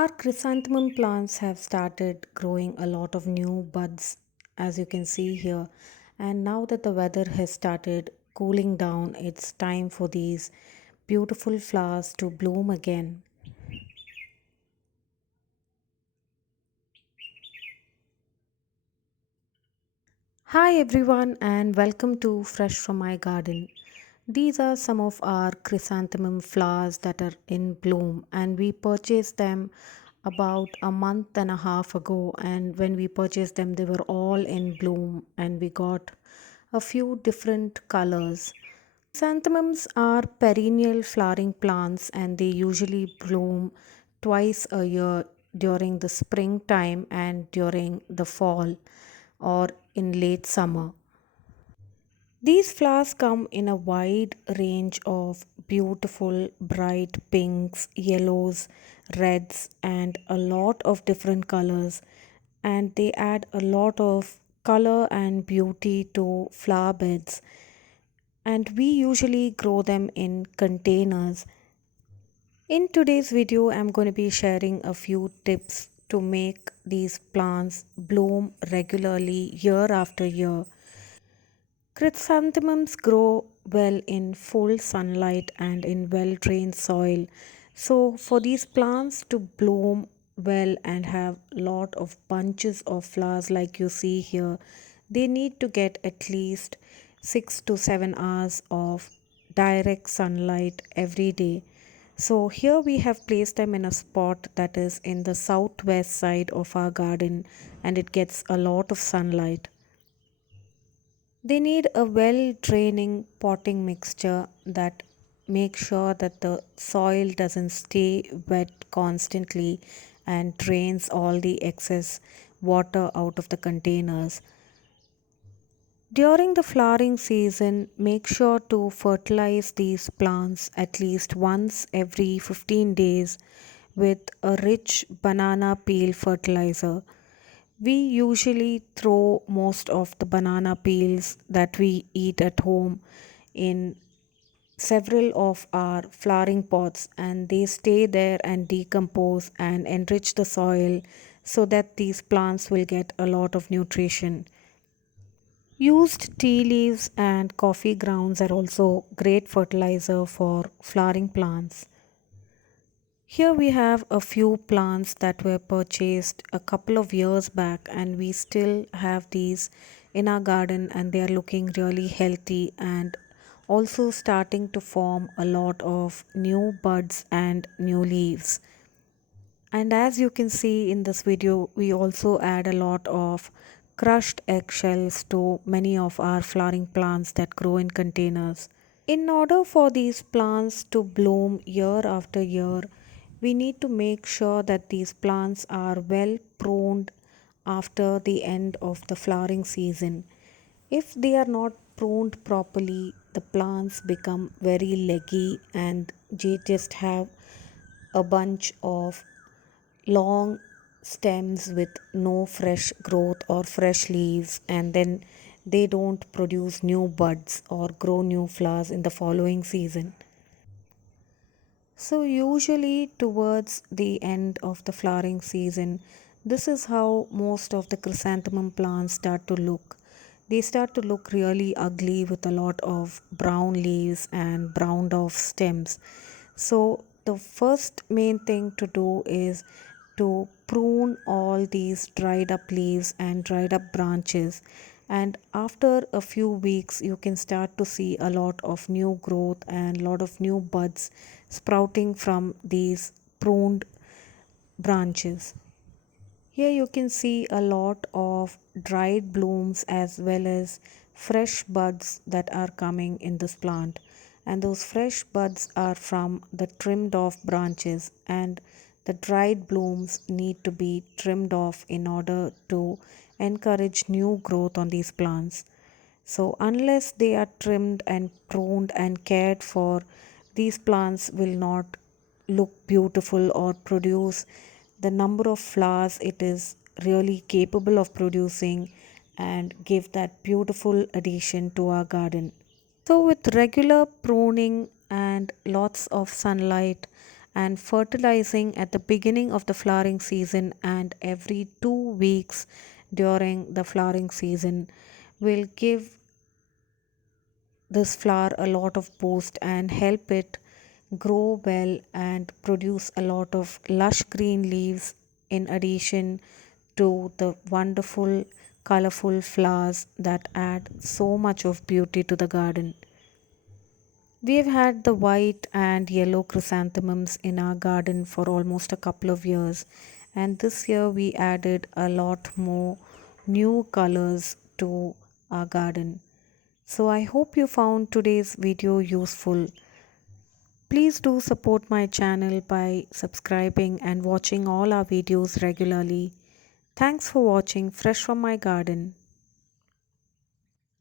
Our chrysanthemum plants have started growing a lot of new buds, as you can see here. And now that the weather has started cooling down, it's time for these beautiful flowers to bloom again. Hi everyone, and welcome to Fresh from My Garden. These are some of our chrysanthemum flowers that are in bloom, and we purchased them about a month and a half ago. And when we purchased them, they were all in bloom, and we got a few different colors. Chrysanthemums are perennial flowering plants, and they usually bloom twice a year during the springtime and during the fall or in late summer. These flowers come in a wide range of beautiful, bright pinks, yellows, reds, and a lot of different colors. And they add a lot of color and beauty to flower beds. And we usually grow them in containers. In today's video, I'm going to be sharing a few tips to make these plants bloom regularly year after year. Chrysanthemums grow well in full sunlight and in well drained soil. So, for these plants to bloom well and have lot of bunches of flowers like you see here, they need to get at least 6 to 7 hours of direct sunlight every day. So, here we have placed them in a spot that is in the southwest side of our garden and it gets a lot of sunlight. They need a well draining potting mixture that makes sure that the soil doesn't stay wet constantly and drains all the excess water out of the containers. During the flowering season, make sure to fertilize these plants at least once every 15 days with a rich banana peel fertilizer. We usually throw most of the banana peels that we eat at home in several of our flowering pots, and they stay there and decompose and enrich the soil so that these plants will get a lot of nutrition. Used tea leaves and coffee grounds are also great fertilizer for flowering plants. Here we have a few plants that were purchased a couple of years back, and we still have these in our garden, and they are looking really healthy and also starting to form a lot of new buds and new leaves. And as you can see in this video, we also add a lot of crushed eggshells to many of our flowering plants that grow in containers. In order for these plants to bloom year after year, we need to make sure that these plants are well pruned after the end of the flowering season. If they are not pruned properly, the plants become very leggy and they just have a bunch of long stems with no fresh growth or fresh leaves, and then they don't produce new buds or grow new flowers in the following season. So, usually towards the end of the flowering season, this is how most of the chrysanthemum plants start to look. They start to look really ugly with a lot of brown leaves and browned off stems. So, the first main thing to do is to prune all these dried up leaves and dried up branches, and after a few weeks you can start to see a lot of new growth and lot of new buds sprouting from these pruned branches. Here you can see a lot of dried blooms as well as fresh buds that are coming in this plant. And those fresh buds are from the trimmed off branches, and the dried blooms need to be trimmed off in order to encourage new growth on these plants. So, unless they are trimmed and pruned and cared for, these plants will not look beautiful or produce the number of flowers it is really capable of producing and give that beautiful addition to our garden. So, with regular pruning and lots of sunlight and fertilizing at the beginning of the flowering season and every 2 weeks during the flowering season will give this flower a lot of boost and help it grow well and produce a lot of lush green leaves in addition to the wonderful colorful flowers that add so much of beauty to the garden. We've had the white and yellow chrysanthemums in our garden for almost a couple of years, and this year we added a lot more new colors to our garden. So I hope you found today's video useful. Please do support my channel by subscribing and watching all our videos regularly. Thanks for watching Fresh from my garden.